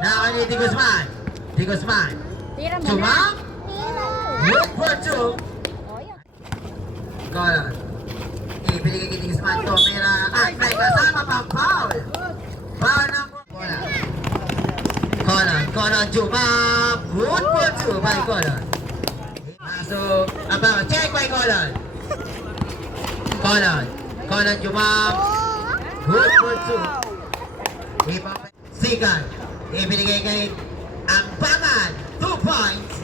Now, ni Guzman. Di Guzman. Tira mo na. Sumam. Good for two. O, yan. Colon. Ibigay kay Guzman to. Pera. At may kasama pang foul. Foul ng Colon. Colon. Sumam. Good for two by Colon. Masuk. Abang. Check by Colon. Colon. Colon. Sumam. Good for two. Sigan. Ibinigay kay Ampangan. 2 points.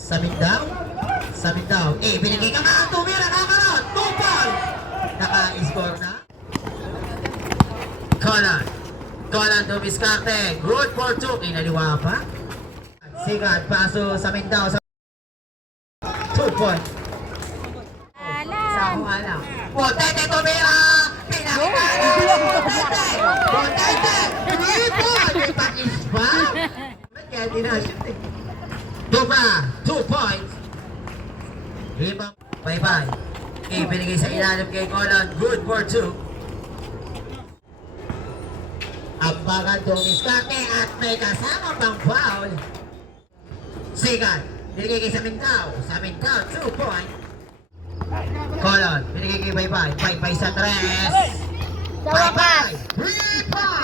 Samindaw. Samindaw. Ibinigay ka nga. Tumira ka karon. 2 points. Naka-score na. Conan. Conan dumiskarte. Good for 2. Inaliwa pa. Sigan. Paso Samindaw. 2 points. Sa akong alam. Potete tumira. Pinakita. Potete. Potete. 3 points. Patis ba? Kaya di na shoot eh. Tuba, 2 points. Rebound, bye-bye. Ibinigay sa ilalim kay Conan, good for 2. Ambagan dumiskarte at may kasama pang foul. Sigan, binigay kay Samindaw. Samindaw, 2 points. Conan, binigay kay bye-bye. Bye-bye sa 3. Sa wakas. 3 points.